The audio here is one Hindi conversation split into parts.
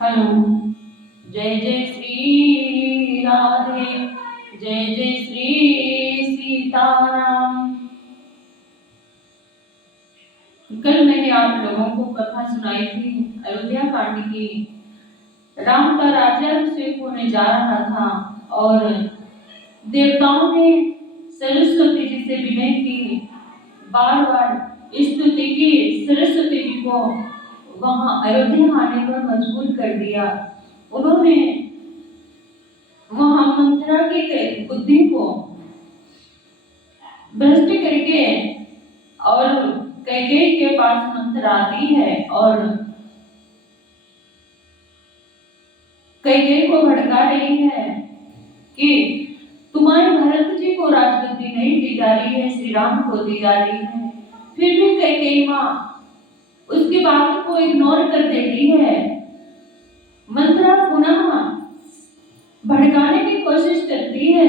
हेलो। जय जय श्री राधे, जय जय श्री सीताराम। कल मैंने आप लोगों को कथा सुनाई थी अयोध्या कांड की। राम का राज्याभिषेक होने जा रहा था और देवताओं ने सरस्वती जी से विनय की, बार बार स्तुति की, सरस्वती जी को वहां अयोध्या आने पर मजबूर कर दिया। उन्होंने वहां मंथरा की बुद्धि को भ्रष्ट करके और कैकेयी के पास मंथरा आती है और कैकेयी को भड़का रही है कि तुम्हारे भरत जी को राजगद्दी नहीं दी जा रही है, श्री राम को दी जा रही है। फिर भी कैकेयी माँ उसकी बात को इग्नोर कर देती है। मंथरा पुनः भड़काने की कोशिश करती है।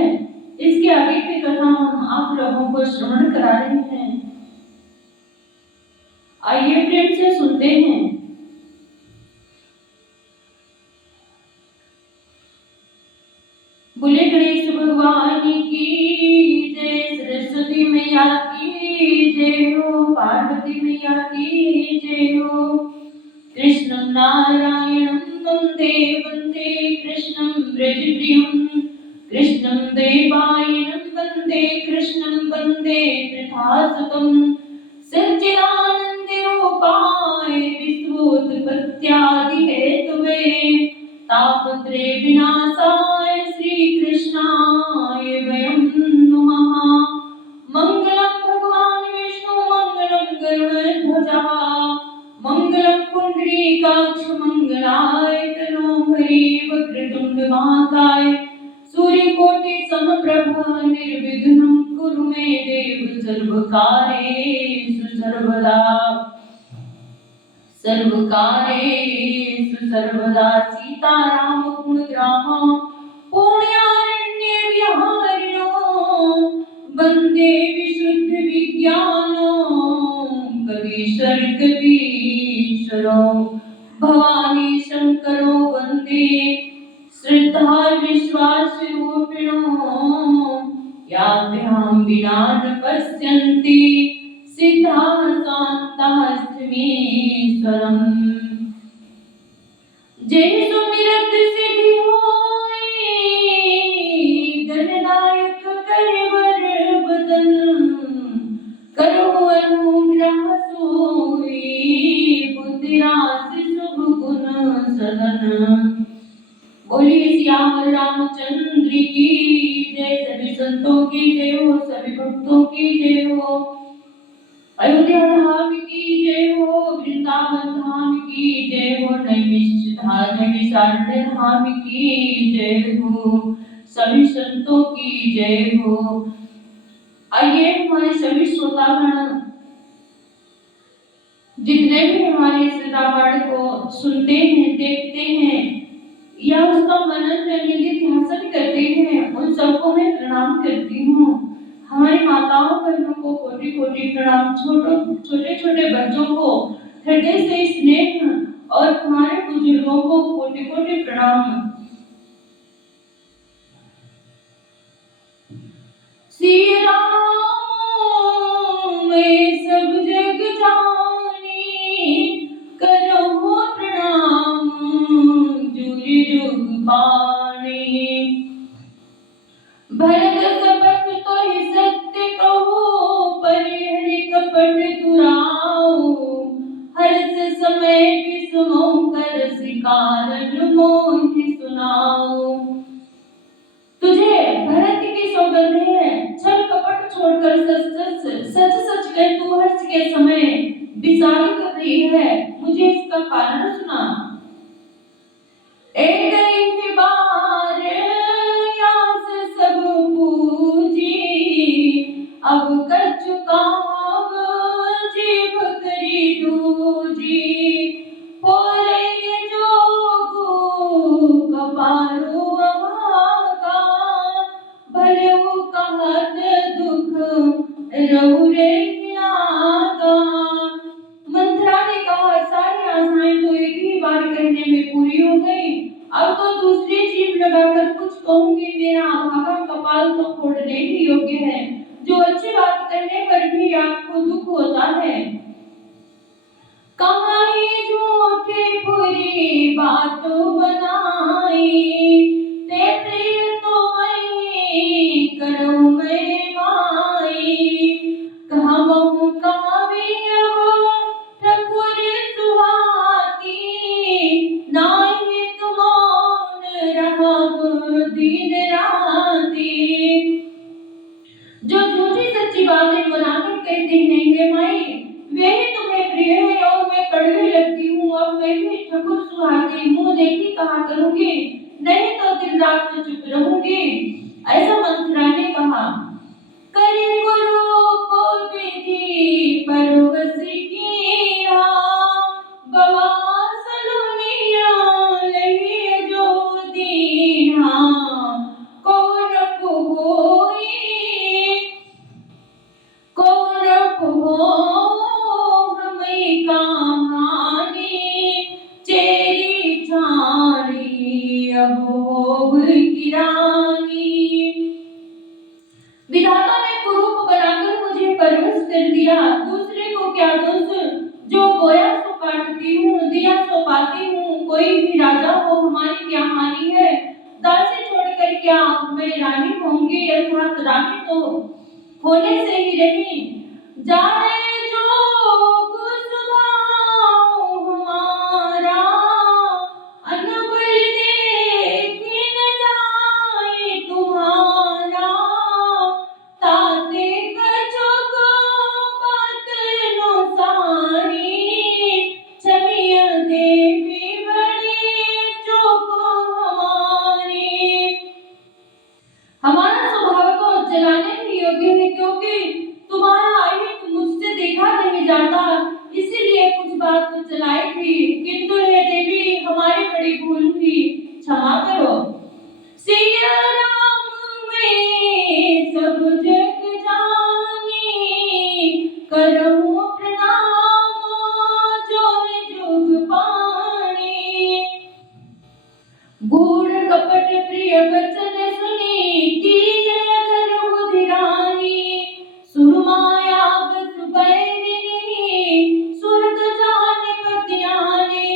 इसके आगे की कथा हम आप लोगों को श्रवण करा रहे हैं। आइए प्रेम से सुनते हैं। बोले गणेश भगवान की जय, सरस्वती मैया की जय हो, पार्वती मैया की जय हो। कृष्णं नारायणं वन्दे वन्दे कृष्णं ब्रजप्रियं, कृष्णं देवायनं वन्दे कृष्णं वन्दे वृथासुतं। सच्चिदानन्दरूपाय विश्वोत्पत्त्यादिहेतवे, तापत्रय विनाशाय श्रीकृष्णाय वयं नुमः। मङ्गलं भगवान् विष्णु मङ्गलं गरुडध्वजः, मङ्गलं पुण्डरीकाक्ष मङ्गलाय तनो हरि, वक्रतुण्ड महाकाय सूर्यकोटि समप्रभ, निर्विघ्नं कुरु मे देव, सर्वकार्येषु सर्वदा, सर्वकार्येषु सर्वदा। सीताराम गुणग्राम पुण्यारण्य विहारिणो, वन्दे विशुद्ध विज्ञानो, कवीश्वर कवीश्वरो, भवानी शंकरो वन्दे श्रद्धा विश्वासरूपिणो। याभ्यां विना न पश्यन्ति सिद्धाः शान्ताः स्थमीश्वरम्। जय सुमिरत सिद्धि होय, गणनायक करवर बदन, करो अनुग्रह सोई, बुद्धिराशि शुभ गुण सदन। बोलिए श्याम रामचंद्र की जय, सभी संतों की जय हो, सभी भक्तों की जय हो। अयोध्या धाम की जय हो, वृंदावन धाम की जय हो, नैमिषारण्य धाम की जय हो, सभी संतों की जय हो। आइए हमारे सभी श्रोतागण जितने भी हमारे इस रामायण को सुनते हैं, देखते हैं या उसका मनन निधिध्यासन करते हैं, उन सबको मैं प्रणाम करती हूँ। हमारी माताओं बहनों को कोटि कोटि प्रणाम, छोटे छोटे बच्चों को हृदय से स्नेह और हमारे बुजुर्गों को कोटि कोटि प्रणाम। श्री राम मैं सब जग जानी, करो प्रणाम जुग जुग पानी। भरत सपथ तो ही सत्य कहो, परिहरि कपट दुराओ। हर्ष समय विषमो कर सिकारन मोहि सुनाओ। तुझे भरत की सौगंध है, छल कपट छोड़कर सच सच कह, तू हर्ष के समय विचार कर रही है, मुझे इसका कारण सुना। एक ही बार यास सब पूजी, अब कर चुका जीभ करी दूजी। हो रही जोगु कपारो अभागा, भले वो कहत दुख रहु रे आगा। मंथरा ने कहा सारी आशाएं तो एक ही बार कहने में पूरी पूरी हो गई। अब तो दूसरी जीभ लगाकर कुछ कहूंगी, मेरा अभागा कपाल तो फोड़ने ही योग्य है, जो अच्छी बात करने पर भी आपको दुख होता है। कहानी झूठी बुरी बात बनाई, ते प्रिय तो मैं करूं मैं माई। कहा बहु कहा भी अब ठकुर सुहाती, नाही तुम मौन रहब दिन राती। जो झूठी सच्ची बातें बनाकर कहते हैं, हे माई वे ही तुम्हें प्रिय है और मैं कड़वी लगती हूँ। अब मैं भी ठकुर सुहाती मुंह देखी कहा करूंगी, नहीं तो दिन रात में चुप रहूंगी। ऐसा मंथरा ने कहा। करे गुरु को विधि परवसी कीरा, गवा सलुनिया लही जो दीना। कौन होई कौरव हो हमें कहानी, चेरी छाड़ी अब होब गिरानी। विधाता ने कुरूप बनाकर मुझे परवश कर दिया, दूसरे को क्या दोष। जो बोया सो काटती हूँ, दिया सो पाती हूँ। कोई भी राजा हो हमारी क्या हानि है, दासी छोड़कर क्या मैं रानी होंगी। अर्थात रानी तो होने से ही रही, जाने जोग स्वभाव हमारा, अनबल देखी न जाए तुम्हारा। ताते कछुक बात नो सारी, छमिया देवी बड़ी चूक हमारी। हमारा स्वभाव को जलाने के योग्य है, क्योंकि तुम्हारा आयुध मुझसे देखा नहीं जाता, इसीलिए कुछ बात तो चलाई थी। किंतु हे देवी हमारी बड़ी भूल हुई, क्षमा करो। सिया राम में सब जग जानी, करहूं प्रणाम जोर जुग पानी। गूढ़ कपट प्रिय वचन सुनी, किए अगर बुधिरानी। सुरमाया बस बैरिनी, सुरत जान पतियानी।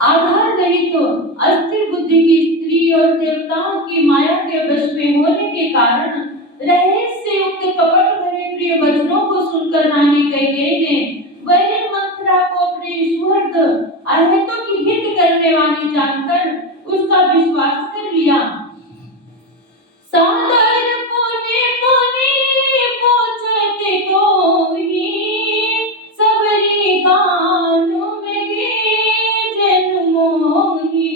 आधार रहित तो अस्थिर बुद्धि की स्त्री और देवताओं की माया के वश में होने के कारण रहस्य युक्त कपट भरे प्रिय वचनों को सुनकर रानी कैकेयी ने वैरिण मंथरा को अपने सुहृद अहेतु की हित करने वाली जानकर उसका विश्वास कर लिया। सादर पुनि पुनि पूछते तो ही, सबरी गानु में जन मोही।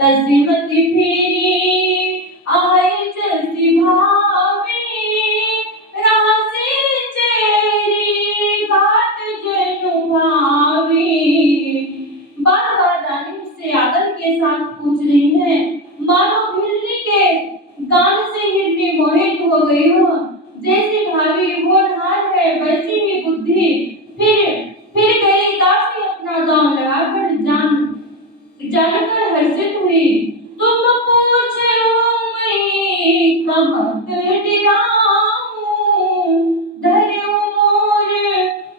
तसिमति फेरी आय जसि भावी, राशि चेरी घाट जनु भावी। बार बार रानी से आदर के साथ पूछ रही है, मानो भिल्ली के गान से हिरनी मोहित हो गई हो। जैसी भावी वो हाल है वैसी ही बुद्धि। फिर गई दासी अपना दांव लगाकर जानकर हर्षित हुई। तुम पूछे हो मैं कहत डिराऊं, धर्यो मोर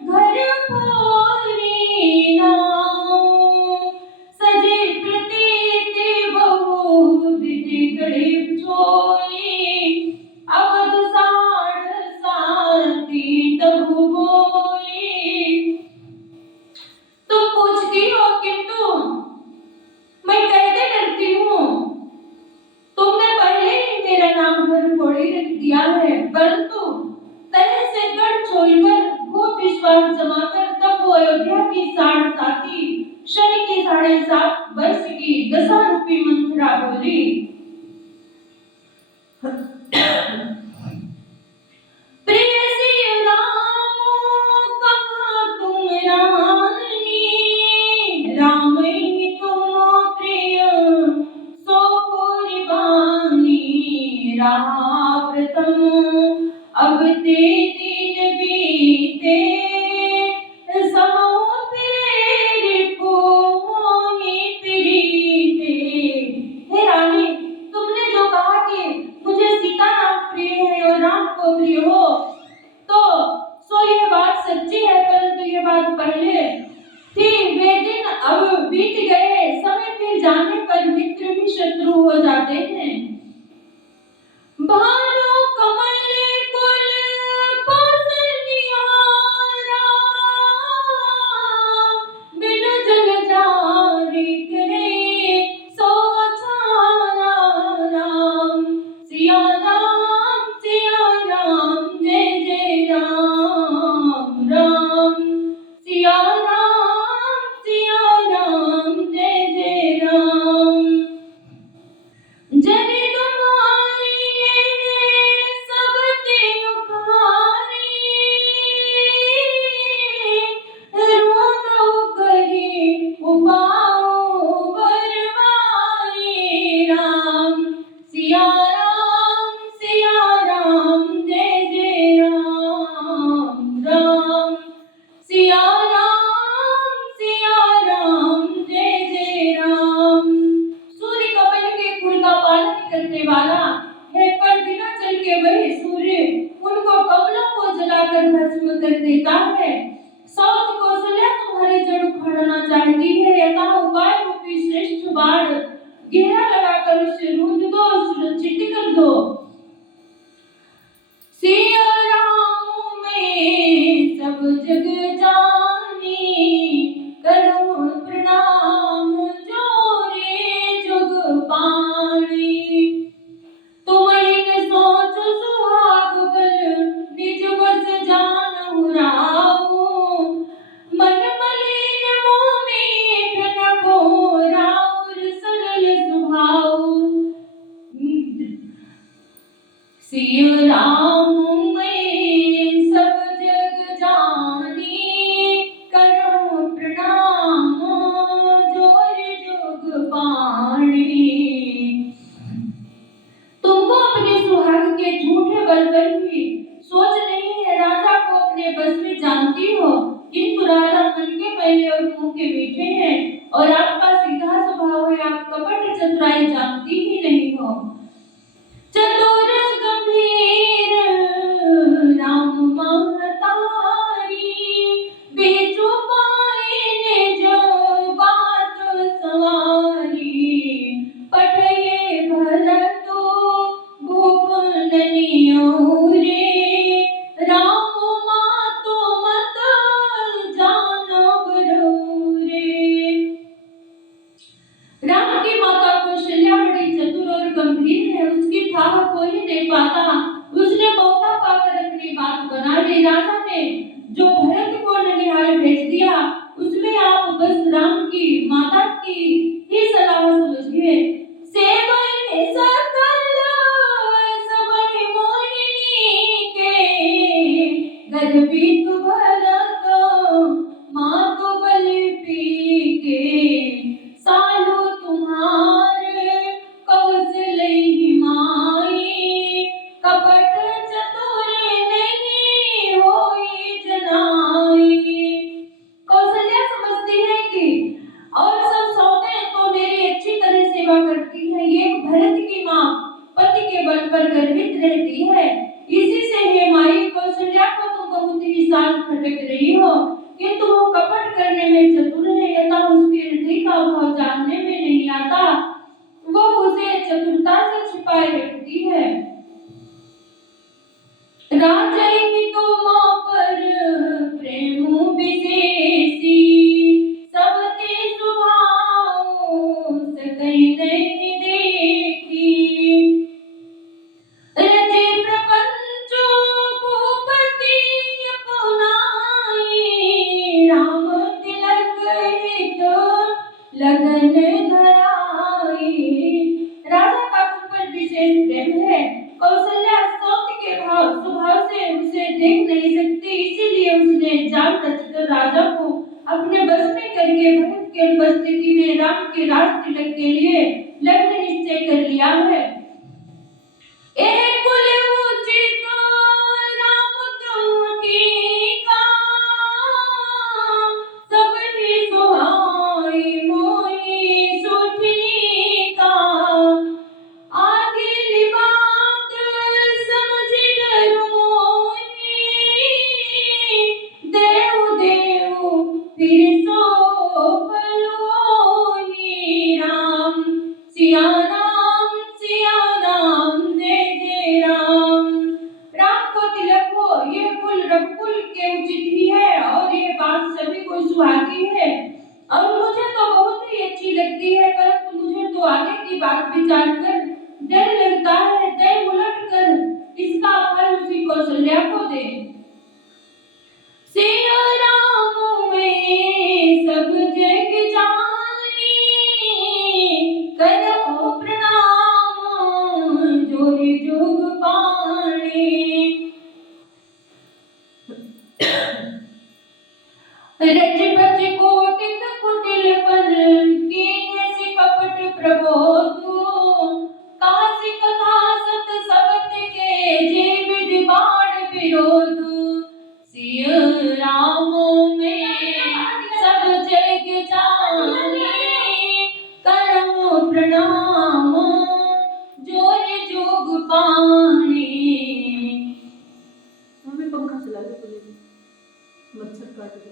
घर पोरी नाऊं। सजे प्रतीति बहु विधि गढ़ी झोली, अवध साढ़ सारथी तहु बोली। तुम पूछती हो किंतु मैं कहते डरती हूँ। तुमने पहले ही मेरा नाम घर फोड़ी रख दिया है, परंतु तरह से गढ़ छोड़कर वो विश्वास जमाकर तब वो अयोध्या की 7.5 शनि की 7.5 वर्ष की दशा रूपी मंथरा बोली। प्रेयसी राम कहा तुम रानी, राम ही तुम प्रिय सो कुर्बानी। रहा प्रथम अब ते दिन बीते, समो फिर को मोहि काढ़ती है, यथा उपाय रूपी श्रेष्ठ बाण घेरा लगाकर उसे रूंध दो, सुरक्षित कर दो। सिया राम में सब जग जानी, करो प्रणाम जोरे जुग पानी। तुम इन सोच सुहाग बल, निज बस जान उराओ। मन मलिन मुँह मीठ न बोरा, और सरल स्वभाव। सिया राम में सब जग जानी, करो प्रणाम जोर जुग पानी। तुमको अपने सुहाग के झूठे बल पर भी सोच नहीं है, राजा को अपने बस में जानती हो, किंतु राजा मन के मैले और मुंह के मीठे हैं, और आपका सीधा स्वभाव है, आप कपट चतुराई जानती ही नहीं हो। चतुर गंभीर राम महतारी, बेचो पाए निज बात सवारी। पठये भरत भुवन रे, राम मातो मत जानव रे। राम की माता कौशल्या बड़ी चतुर और गंभीर है, उसकी ठाह कोई नहीं पाता। उसने मौका पाकर अपनी बात बना ली। राजा ने जो भरत को ननिहाल भेज दिया, उसमें आप बस राम की माता की ही सलाह समझिए। सेवई सकल सबहि मोहिनी के, गर्भित भरत मातु बलि पी के। सालो तुम्हारे कौशलहि माई, कपट चतुर नहीं होई जनाई। कौशल्या समझती है कि और सब सौतें तो मेरी अच्छी तरह सेवा करती है, ये भरत की माँ पति के बल पर गर्वित रहती है। इसी से हे माई, कौशल्या को तुम बहुत ही साल खटक रही हो, किंतु वो कपट करने में चतुर है, यथा उसके हृदय का भाव जानने में नहीं आता, वो उसे चतुरता से छिपाए रखती है। राजई तुम पर प्रेम विशेषी, सबते स्वभाव सकई नहीं देखी। रचे प्रपंच भूपति अपनाई, राम तिलक हित लगन धराई। राजा का तुम पर विशेष प्रेम है, कौशल्या सौत के स्वभाव से उसे देख नहीं सकती, इसीलिए उसने जाल रचकर राजा को अपने बस में करके भरत की उपस्थिति में राम के राज तिलक के लिए लग्न निश्चय कर लिया है। कुल उचित राम तुम की का, सब ही सुहाई मोई सुठनी का। आगे बात समझ डर मोही, देव देव फिर सो भलोही। राम सिया राम जय जय राम। राम को तिलक हो, ये कुल रघुकुल के उचित ही है, और ये बात सभी को सुहाती है, और मुझे तो बहुत ही अच्छी लगती है, परंतु मुझे तो आगे की बात विचार कर डर लगता है। दय उलट कर इसका फल उसी कौशल्या को दे। सिया राम में सब जग जानी, करो प्रणाम जोरि जुग पानी। रच बच कोटिक कुटिल पर, कीन्ह से कपट प्रबोध। काशी कथा सत सबत के, जे विधि बाण विरोध। सिया राम में सब जग जानी, करो प्रणाम जोरि जुग पानी। हमें पंखा चला के मच्छर काट दो।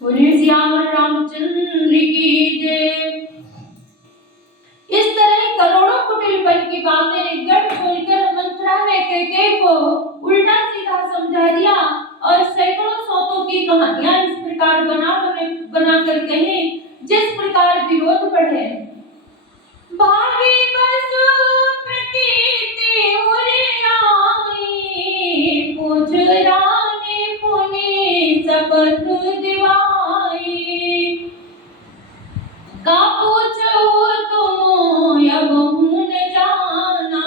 बोले श्याम रामचंद्र की जय। इस तरह करोड़ों कुटिल पल की बातें गढ़ खोलकर मंत्रा ने कैकेयी को उल्टा सीधा समझा दिया और सैकड़ों सौतों की कहानियां इस प्रकार बनाकर कही जिस प्रकार विरोध बढ़े। भागी बस प्रतीति उरे आई, पूछ रानी पुनि शपथ दिवाई। का पूछो तुम अब हुन जाना,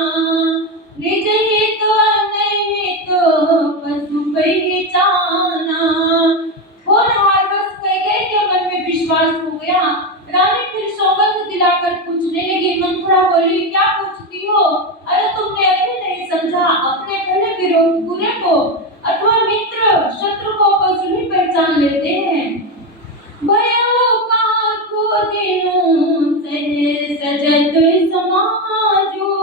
निज हित अनहित पशु पहचाना। होनहार बस कैकेयी के मन में विश्वास हो गया। रानी फिर सौगंध दिलाकर पूछने लगी। मंथरा बोली, क्या पूछती हो? अरे तुमने अभी नहीं समझा, अपने पहले विरोध बुरे को अथवा मित्र शत्रु को पशु ही पहचान लेते हैं। भयो काको दिनु सहे सजत समाजो,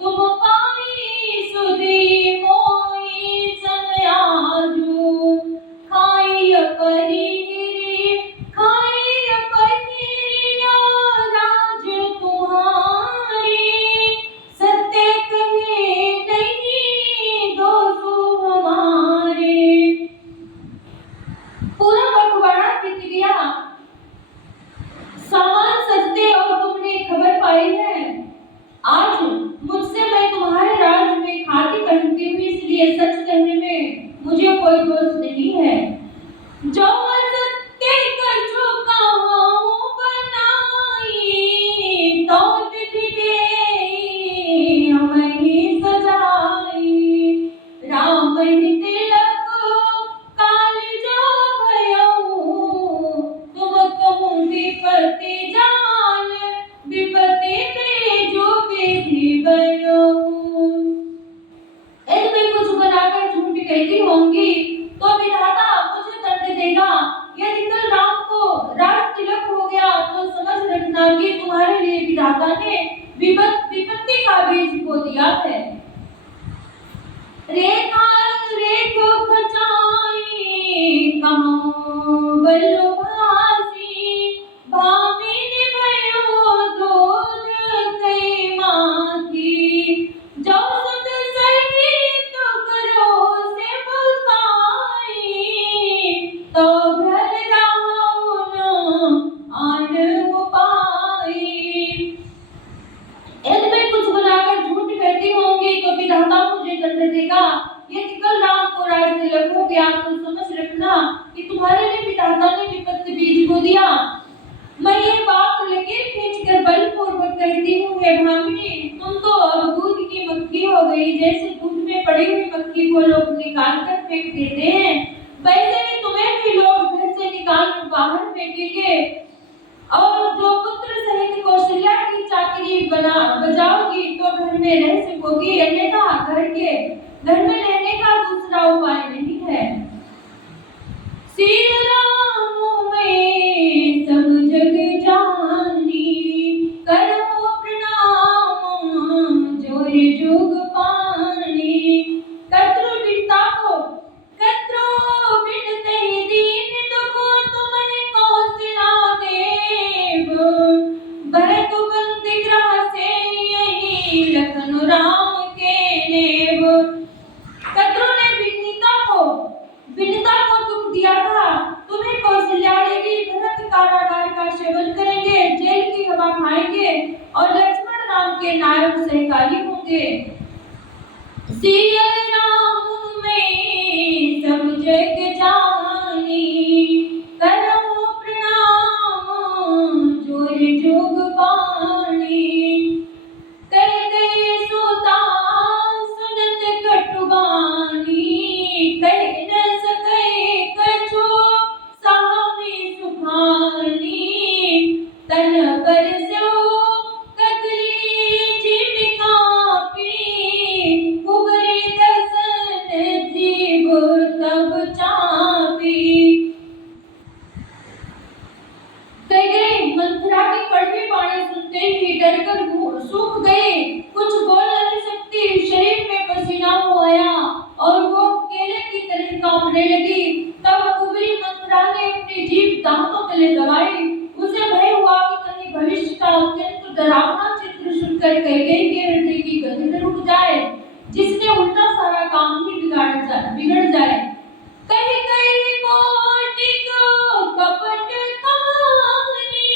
तुम पाई सुधी मोहि सन आजो। खाई अपरिहिरी राज तुम्हारी, सत्य कहे नहीं दोषो हमारे। पूरा पखवाड़ा बीत गया, सामान सजते और तुमने खबर पाई है। आज मुझसे मैं तुम्हारे राज में खाकी पहनती हुई, इसलिए सच कहने में मुझे कोई दोष नहीं है। जो सत्य कछु कहूँ बनाई, तो विधि देई हमें सजाई। राम ही तिलक कालिजो भयऊ, तुम कहूँ विपत्ति जान, विपत्ति में जो विधि बयऊ। यदि मैं कुछ बनाकर झूठ कहती होंगी तो विधाता मुझे दंड देगा। यदि कल राम को राज तिलक हो गया तो समझ रखना कि तुम्हारे लिए विधाता ने विपत्ति का बीज बो दिया है। रेखा रेखो खचाई कहूँ बलभासी, भामिनी भयो दूध कई माखी। जो सुत सहित करो से बुकाई, तो घर राहुन आन उपाई। यदि मैं कुछ बनाकर झूठ कहती होंगी तो विधाता मुझे दंड देगा। यदि कल राम को राज तिलक हो गया तो समझ रखना कि तुम्हारे लिए विधाता ने विपत्ति बीज बो दिया। मैं ये बात लकीर खींचकर बलपूर्वक कहती हूँ, हे भामिनी, तुम तो अब दूध की मक्खी हो गई। जैसे दूध में पड़ी हुई मक्खी को लोग निकाल कर फेंक देते हैं, वैसे ही तुम्हें भी लोग घर से निकाल कर बाहर फेंकेंगे। और जो पुत्र सहित कौशल्या की चाकरी बजाओगी तो घर में रह सकोगी, अन्यथा घर में रहने का दूसरा उपाय नहीं है। श्री राम में सब जग जानी, करो प्रणाम जोर जुग पानी। कत्रो बिनते दीन दुख, तुम्हें कौशल्या देव। भरत बंदी ग्रासे यही, लखन राम के नेव। कत्रो ने विनीता को दुख दिया था, तुम्हें कौशल्या देवी। भरत कारागार का सेवन करेंगे, जेल की हवा खाएंगे और लक्ष्मण राम के नायक सहकारी होंगे। श्री राम में सब जग जानी, करो प्रणाम जोर जोग पानी। कह सुता सुनत कटुबानी, कह न सके कछु सामी सुखानी। तन पर सो कतरी जिम कापी, उबरे दस बदले दवाई। उसे भय हुआ कि कहीं भविष्य का अत्यंत डरावना चित्र सुनकर कैकेयी के हृदय की गति न रुक जाए, जिसने उल्टा सारा काम ही बिगड़ जाए। कहीं कोटि को कपट कहानी,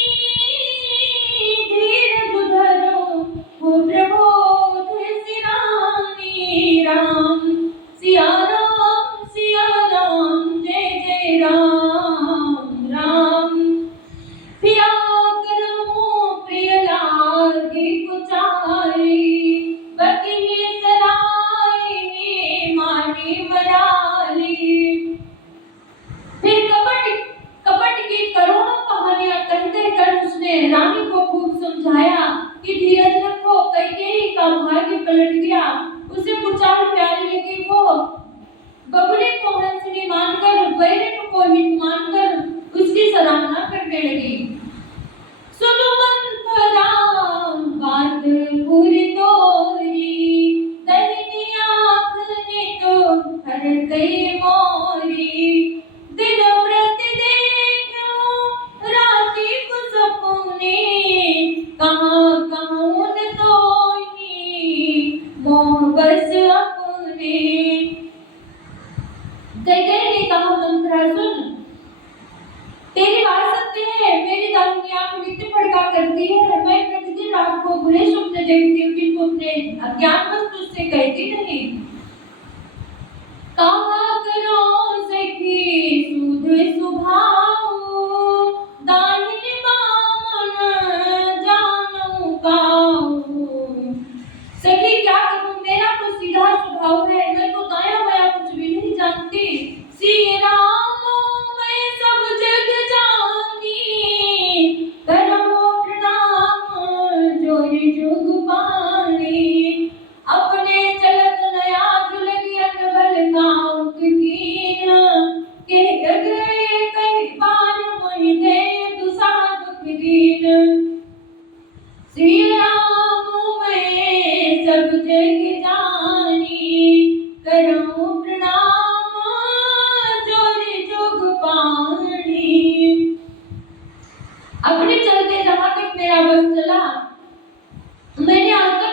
धीरज धरो हो प्रबोध सिरानी। राम सिया राम जय जय राम राम। फिरा करमो प्रिय लागे पुचारी, बकी सराय माने मराली। फिर कपट की करोड़ों कहानियां कहते कर उसने रानी को खूब समझाया कि धीरज रखो, कैकेयी का भाग्य पलट गया। उसे पुचार प्यारी लगी, वो बगुले को हंसनी मानकर, बैरन को हित मानकर उसकी सराहना करने लगी। सुनो मंथरा बात पूरी तोरी, दहिनी आँख ने तो हर कई मोरी। दिन व्रत देखो राति को सपने, कहाँ कहूँ तो ही मोह बस अपने। कैकेयी ने कहा, मंथरा सुन, तेरी बात सत्य है। मेरी दाहिनी आंख नित्य फड़का करती है। मैं प्रतिदिन रात को बुरे स्वप्न देखती हूँ, जिनको अपने अज्ञानवश तुझसे कहती नहीं। कहा करो सखी सुध सुभाऊ, दाहिनी बामन जानू काऊ। सखी क्या करूं, मेरा तो सीधा स्वभाव है, मैं तो दाया बाया कुछ भी नहीं जानती। श्री राम मैं सब जग जानी, करो प्रणाम जोरी जुग पानी। अपने चलत नया झुलगी अनबल काऊ कीन, के गए कई बार मोहि दे दुसा दुख दीन। श्री राम मैं सब जग जानी, करो प्रणाम जोरी जुग पानी। अपने चलते जहां तक मेरा बस चला, मैंने आज तक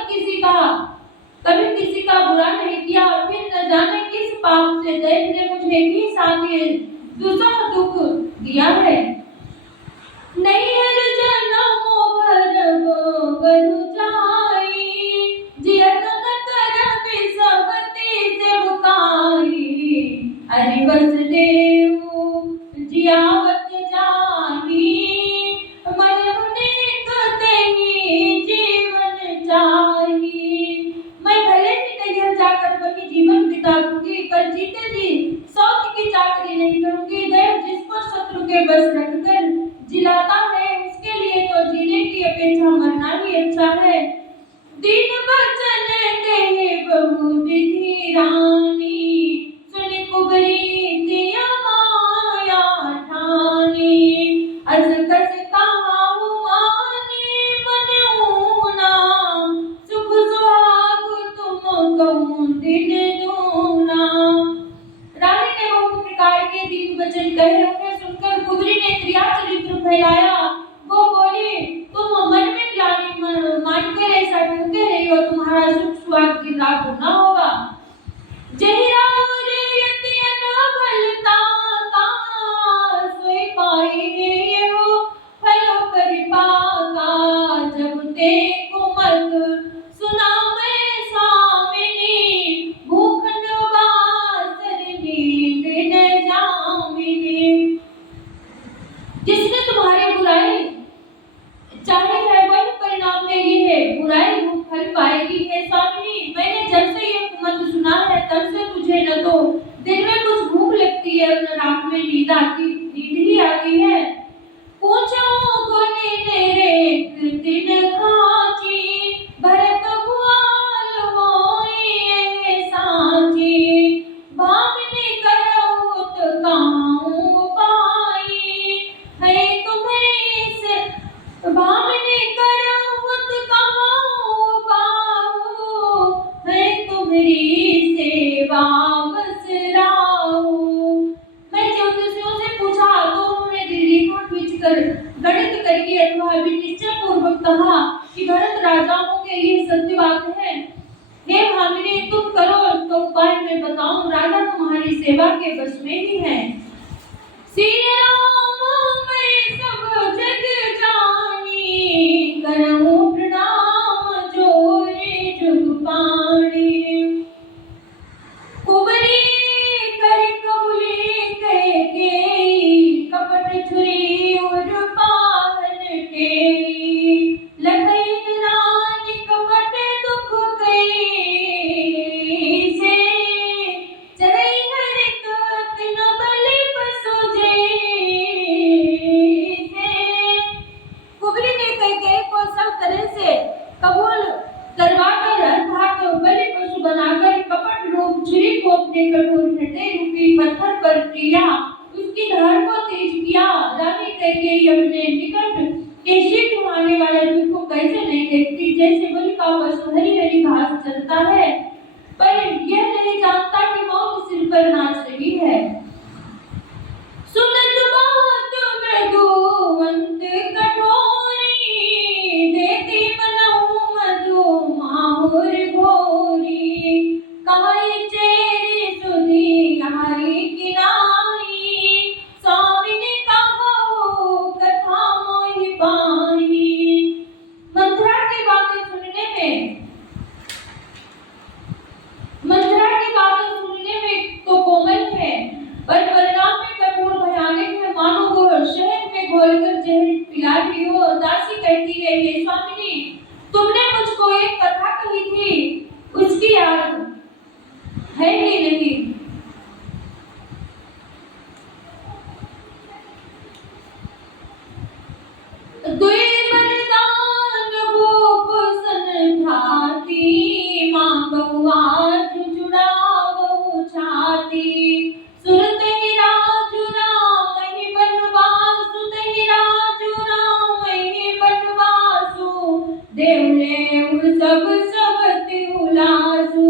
कभी किसी का बुरा नहीं किया। फिर न जाने किस पाप से दैव ने मुझे ही साथे दूसरा दुख दिया है। नहीं हर जन्मों भरबो गरु जाई, जियत न करबे सबती सेवकाई। अरे वसुदेव जियावत जानी, मन मुनिक तेहि जीवन चाही। मैं भले ही नैहर जाकर वही जीवन बिता दूंगी, पर जीते जी सौत की चाकरी नहीं करूंगी। दैव जिसको शत्रु के बस रखकर जिलाता है, उसके लिए तो जीने की अपेक्षा मरना ही अच्छा है। दीन बचन कहे बहु विधि रानी, सुन कुबरी दिया माया ठानी। अस कस कहाहु माने मन ऊना, सुख सुहाग तुम कहूँ दिन दूना। रानी ने बहुत प्रकार के दीन वचन कहे, उन्हें सुनकर कुबरी ने क्रिया चरित्र फैलाया। वो बोली, तुम मन में ग्लानि मानकर ऐसा कहते रही हो, तुम्हारा सुख सुहाग दिन रात होना होगा। जहि राउर यति अनबलता का, सोई पाई हो फल परिपाका। जब ते कुमत सुना मैं सामिनी, भूख न बासर नींद न जामिनी। जिसने तुम्हारे कहा कि भरत राजा हो के ये सत्य बात है। हे भामिनी, तुम करो तो उपाय मैं बताऊं, राजा तुम्हारी सेवा के बस में ही है। सिया राम मैं सब जग जानी, करऊं प्रणाम जोरे जुग पाणी। कुबरी कर कबूले कह के, कपट छुरी उर पावन के। लखई रानी कपट दुख कई से, चरई हरित तिन बलि पशु जैसे। कुबरी ने कैकेयी को सब तरह से कबूल करवाकर अर्थात बलि पशु बनाकर कपट रूप छुरी को अपने कठोर हृदय रूपी पत्थर पर किया, उसकी धार को तेज किया। रानी कैकेयी अपने निकट के शीघ्र आने वाले दुख को कैसे नहीं देखती, जैसे बलि का पशु हरी हरी घास चलता है, पर यह नहीं जानता कि मौत सिर पर नाच रही है। सुनत बात मृदुवंत कठोरी, देती मनहु मधु माहुर घोरी। कहाई चेरी सुधी हरि की नाई, स्वामिनी कहो कथा मोहि पाई। मंथरा की बातें सुनने में तो कोमल है, पर परिणाम में कठोर भयानक है, मानो वो शहद में घोलकर जहर पिला रही हो। दासी कहती है, हे स्वामिनी, तुमने मुझको एक कथा कही थी, उसकी याद है ही नहीं। दुई वरदान भूप सन ठाती, मांगऊ आज जुड़ावऊ छाती। सुरत ही राजु राम ही बनवासु, तहि राजु राम ही बनवासु। देवलेव सब सब तिहुलासु।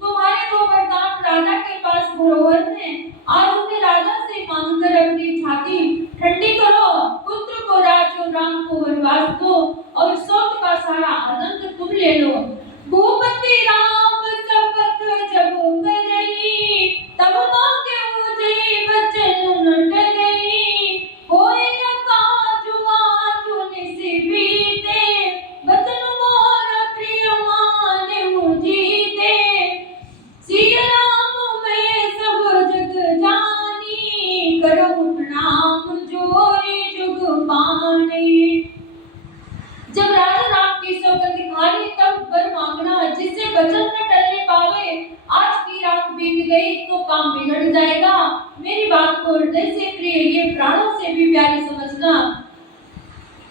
तुम्हारे दो वरदान राजा के पास धरोहर हैं, आज उन्हें राजा से मांगकर अपनी छाती ठंडी करो। पुत्र को राजो राम को वनवास दो और सौत का सारा आनंद तुम ले लो। भूपति राम शपथ जब करई, तब मांगे मुझे बचन न डरई। होय काजु आजु निसि बीते, बचन मोर प्रिय मानेहु जीते। सिया राम मैं सब जग जानी, करऊं प्रणाम जोरी जुग पानी। जब राजा राम की सौगंध खाली, तब वर मांगना जिससे वचन न टलने पावे। आज की रात बीत गई तो काम बिगड़ जाएगा। मेरी बात को हृदय से प्रिय, ये प्राणों से भी प्यारी समझना।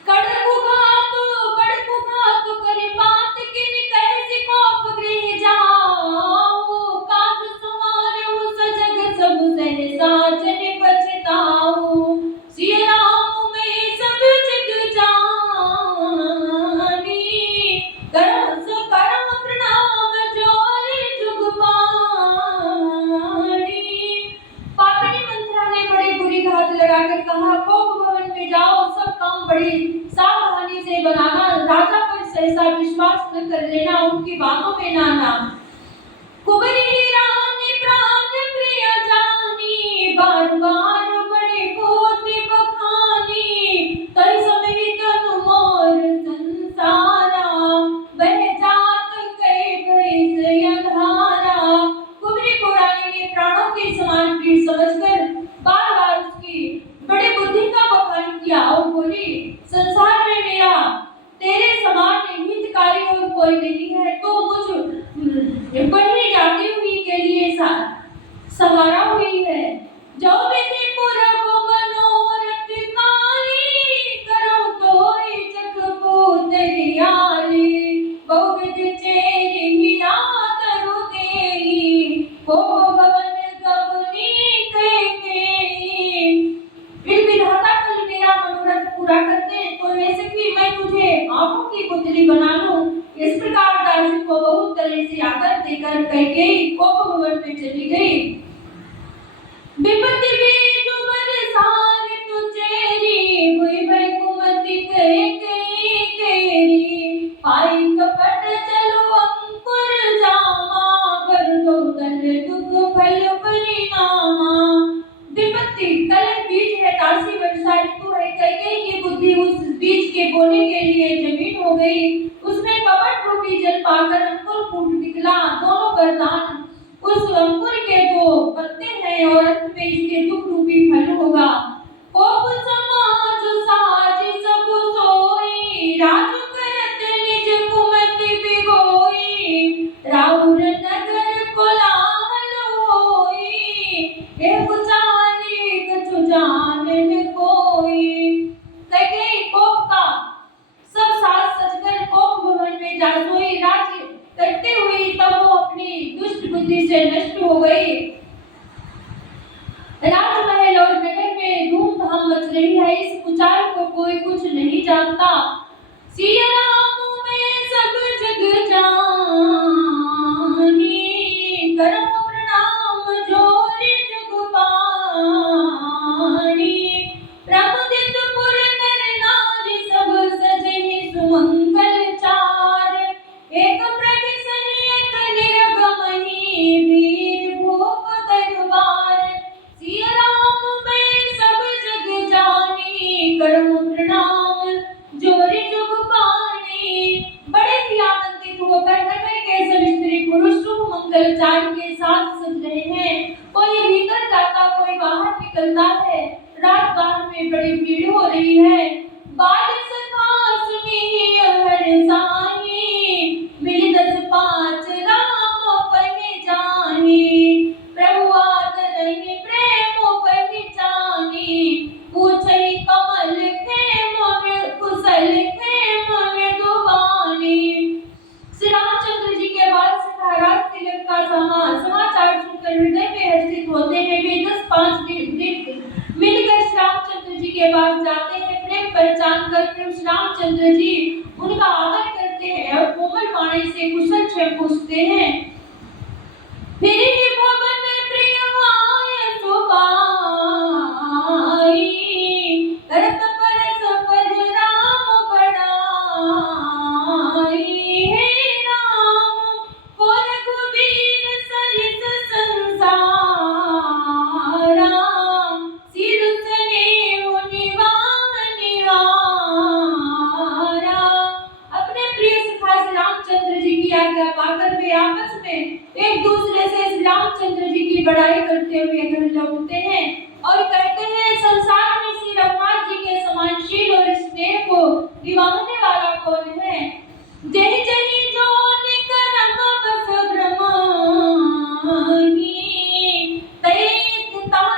कड़कु घातु करि बात किनि, कैसी कोप गृह जाऊ। काज समारहु सजग सब सहसा, जनि पछताऊ। सिया राम मैं सब जग जानी, करम प्रणाम जोरे जुग पानी। पापिनी मंथरा ने बड़ी बुरी घात लगाकर कहा, कोप भवन में जाओ, सब काम बड़ी सावधानी से बनाना, राजा पर सहसा विश्वास न कर लेना, उनकी बातों में ना आना। कुबरी रानी प्राण प्रिय जानी, बार बार बड़े पोती बखानी। तई समेत मोर संसारा, बह जात कई भय से अंधारा। कुबरी को रानी ने प्राणों के समान प्रिय समझकर बार बार उसकी बड़ी बुद्धि का बखान किया और बोली, संसार में मेरा तेरे समान हितकारी और कोई नहीं है, तो मुझ बढ़ी जाती हुई के लिए सहारा हुई है। जो विधि पूरब मनोरथ कारी, करो तोय चख पूतरियाली। बहुविध चेरी हीरा तरु देई, हो भवन गवनी कैकेयी। फिर विधाता कल मेरा मनोरथ पूरा कर दे, तो ऐसे कि मैं तुझे आंखों की पुतली बना लूं। इस प्रकार दासी को बहुत तरह से आदर देकर कैकेयी कोप भवन में चली गई। विपत्ति बीज बरसार तु चेरी, हुई भय कुमति कैकेयी के हो गई। उसमें कपट रूपी जल पाकर अंकुर फूट निकला। दोनों वरदान उस अंकुर के दो पत्ते हैं और अंत में इसके दुख रूपी फल होगा। कोप समाज साज सब सोई, राजु करत निज कुमति बिगोई। राउर नगर कोलाहल होई, एक जाने कछु जानन कोई। कई कोप का सब साज सजकर कोप भवन में जा सोई। राज्य करते हुए तब वो अपनी दुष्ट बुद्धि से नष्ट हो गई। राजमहल और नगर में धूमधाम मच रही है। इस पुचार को कोई कुछ नहीं जानता। सिया राम में सब जग जानी, करो प्रणाम जोरि जुग पानी। प्रमुदित पुर नर नारी सब सजहि सुमंगल चार। एक प्रविशहि एक निर्गमहि, वीर भूप दरबार। सिया राम में सब जग जानी, करहु प्रणाम जोरि जुग पानी। बड़े ही आनंदित होकर नगर के सभी स्त्री पुरुष शुभ मंगल चार के साथ सज रहे हैं। कोई भीतर जाता, कोई बाहर निकलता है। रात बार में बड़ी भीड़ हो रही है। बाल सखा सुनिहि हरसाई, मिलि दस पाँच राम पहि जाहि। प्रभु आदरहि प्रेम पहिचानी, पूछहि कमल खेम कुशल खेम विदुवानी। श्री रामचंद्र जी के बाद राज तिलक का समाचार सुनकर हृदय में हर्षित होते हैं। वे 10-5 दिन मिलकर श्री रामचंद्र जी के पास जाते हैं। प्रेम पहचान कर प्रभु श्री रामचंद्र जी उनका आदर करते हैं और कोमल वाणी से कुशल क्षेम पूछते हैं। फिर ही भवन प्रिय आय सुबाई, करत परस पर राम बड़ाई। हे राम को रघुवीर सरिस संसारा, सिर स्नेह निवान निहारा। अपने प्रिय सखा श्री रामचंद्र जी की आज्ञा पाकर वे आपस में एक दूसरे से श्री रामचंद्र जी की बड़ाई करते हुए घर लौटते हैं और कहते हैं, संसार में श्री रघुनाथ जी के समान शील और स्नेह को निभाने वाला कौन है। जय जय जोन करम बस ब्रह्मानी, तै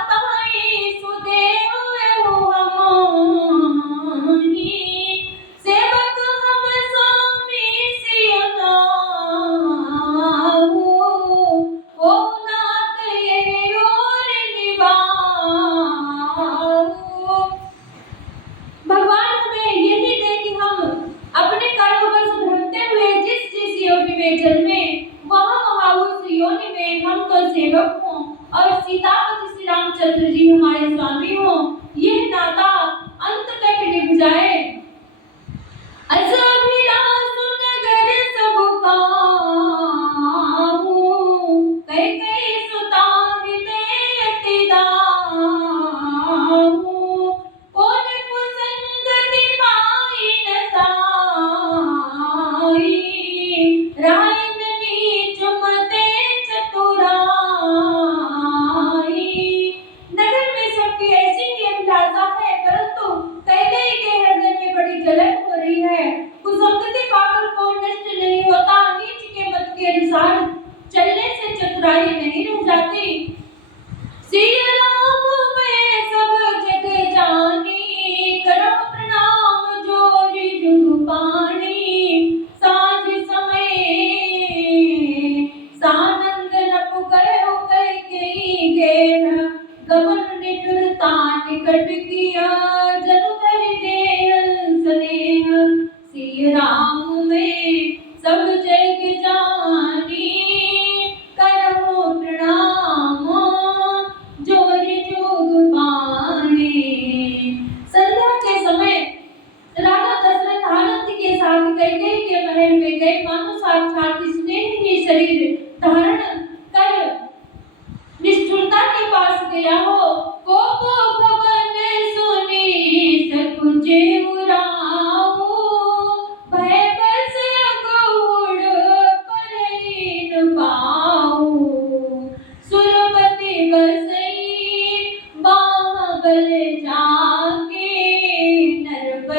ताहि सुदेव एहु हमानी। सेवक हम स्वामी सिय नाहु, ओ नाथ ये और निभाहु।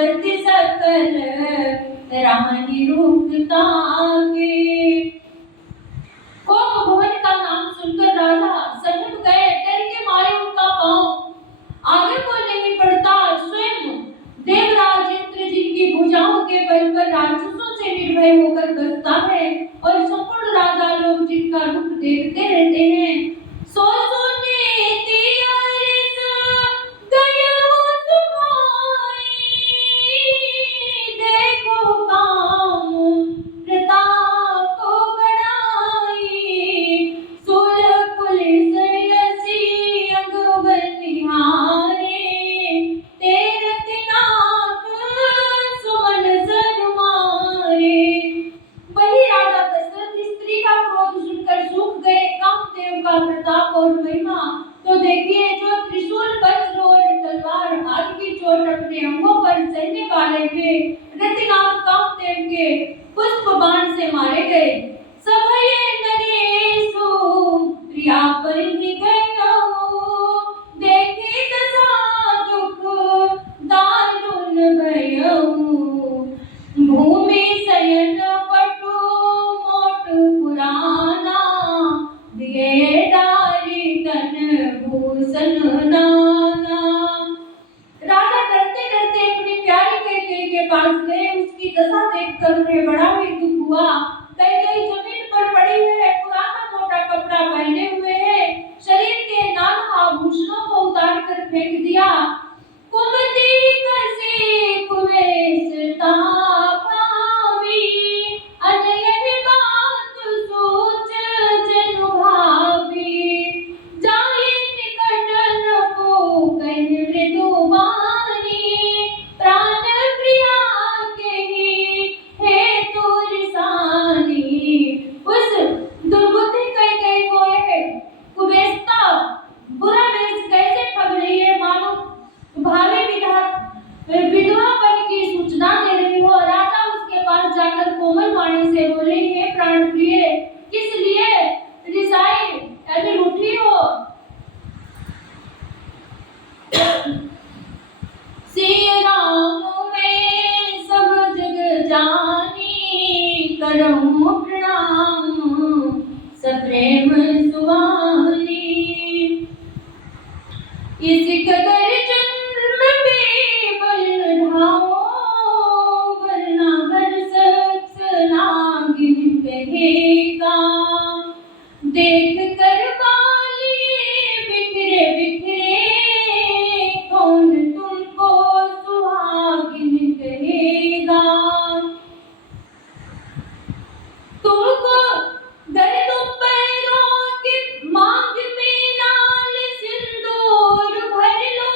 जगत सकल रानी रूपता के। कोप भवन का नाम सुनकर राजा सहम गए, डर के मारे उनका पांव आगे को नहीं बढ़ता। स्वयं देवराज इंद्र जिनकी भुजाओं के बल पर राक्षसों से निर्भय होकर बसता है और संपूर्ण राजा लोग जिनका रूप देखते रहते हैं, सो सुनीति अरिस गयो सुखाई। देखो काम प्रताप बढ़ाई, सुल पुलिस यसी अंगबल निहारे। तेरथ नाथ सुमन सनुमारे। वही राजा दशरथ स्त्री का क्रोध सुनकर सूख गए। कामदेव का प्रताप और महिमा तो देखिए, जो त्रिशूल वज्र और तलवार आदि की चोट अपने अंगों पर सहने वाले थे, रतिनाथ कामदेव के पुष्प बाण से मारे गए। सभये नरेशु प्रिया परिहि गयो, देखे दशा दुख दारुण भयउ। भूमि शयन पटु मोट पुराना, दिए डारी तन भूषण नाना। राजा डरते डरते अपनी प्यारी कैकेयी के पास गए। उसकी दशा देखकर उन्हें बड़ा ही दुख हुआ। कैकेयी जमीन पर पड़ी है, पुराना मोटा कपड़ा पहने हुए है, शरीर के नाना आभूषणों को उतार कर फेंक दिया। कुमति कसी कुवेशता भावी, अन यही बात सोच जनु भावी। जाहि निकट नपो कहि मृदु वाणी, प्राण प्रिया केहि हेतु रिसानी। उस दुर्बुद्धि कैकेयी को यह कुबेशता बुरा वेश कैसे ठग रही है, मानो भावी विधवापन की सूचना दे रही हो। राजा उसके पास जाकर कोमल वाणी से बोले, हे प्राण प्रिय, किस लिए रिसाई यानी रूठी हो? सिय राम में सब जग जानी, करहूँ प्रणाम सप्रेम सुवानी। इस कदर जन्म में बल ढाओ, वरना हर शख्स नागिन कहेगा। देख कर बाली बिखरे बिखरे, कौन तुमको सुहागिन कहेगा। तुमको दर तुम पैरों की मांग में लाल सिंदूर भर लो,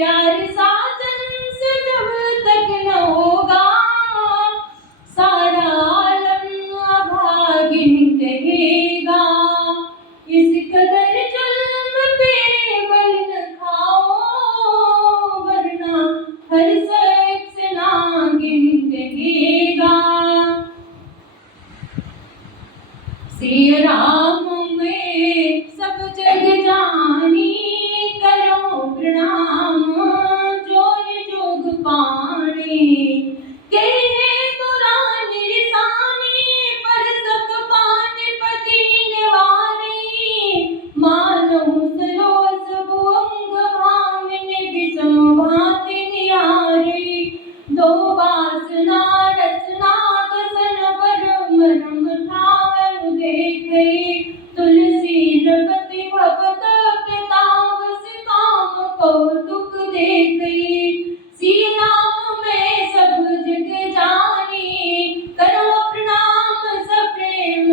प्यार साजन से जब तक न होगा, सारा आलम अभागिन कहेगा। इस कदर जुल्म पे बल न खाओ, वरना हर शख्स नागिन कहेगा। सिया राम में सब जग जानी, करो प्रणाम जोर जोग पाणी। कहे तो रानी रिसानी, पर सत पानीपति निवारी। मानो सरोज भुअंग भामिनी, विषम भांति निहारी। दो वासना रचना कसन पर मरम ठावर देखे। तुलसी नृपति भगत प्रताप से काम कौतुक देखई। सिया राम में सब जग जानी, करो प्रणाम सप्रेम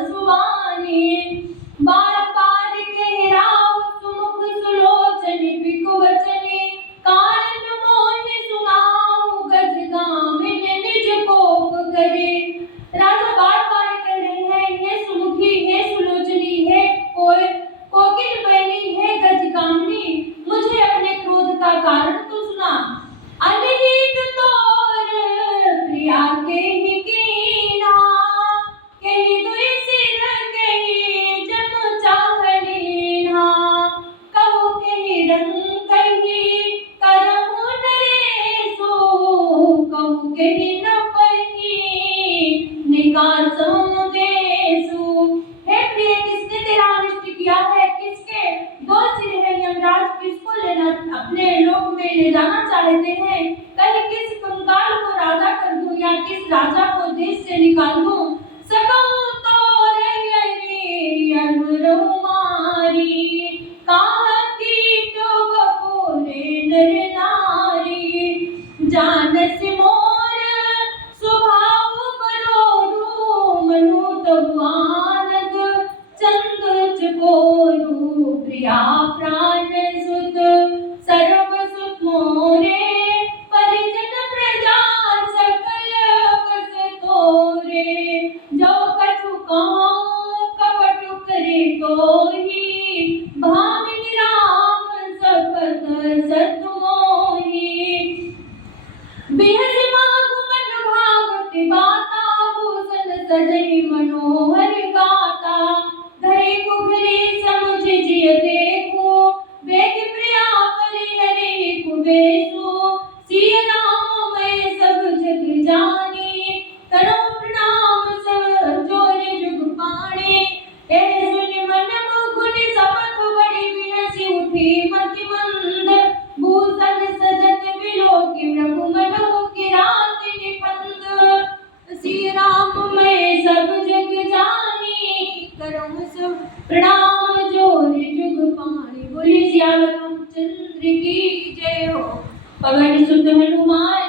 सुबानी। बार बार कह राव सुमुख सुलोचन बिकु वचने। कारण मोहि सुनाऊ गज गामिन निज कोप करे। राजा बार बार कह रहे हैं, हे सुमुखी, हे सुलोचनी, हे कोकिल बहनी, हे गजगामिनी, मुझे अपने क्रोध का कारण तो सुना। अनहित तोर प्रिया केहि कीन्हा, केहि दुई सिर केहि जम चाहलीन्हा। कहु केहि रंग कहि करहु नरेशु, कहु केहि न पहि निकासों देशु। हे प्रिय, किसने तेरा अनिष्ट किया है? किसके दो सिर है? यमराज किसको लेना अपने लोक में ले जाना चाहते हैं? कल किस कंगाल को राजा कर दूं, या किस राजा को देश से निकाल दूं? सकऊं तो रही मारी, काह कीट बपुरे नर नारी। जानस मोर स्वभाव बरोरू, मनु तब आनंद चंद चकोरू। प्रिया प्राण सुत सर्व सुत मोरे, परिजन प्रजा सकल बस तोरे। जो कछु कहूँ कपट करे तोहि, भामिनी राम सपत सत मोहि। बिहस माघ मन भागवती बाता, भूषण सजई मनोहर गाता। धरे कुखरी समुझ जिय देखो, वेग प्रिया परिहरि कुबेसु। सिया राम में सब जग जानी, करो प्रणाम सब जोर जुग पाणी। एह सुनि मन मुकुनि सपथ बड़ी, बिहसी उठी मति मंद। भूषण सजत बिलोकी प्रभु मनु किराति निपंद। सिया राम में सब जग जानी, करो सब प्रणाम जोर जुग पाणी। बोलिए सिया रामचंद्र की जय हो। पवन सुत हनुमान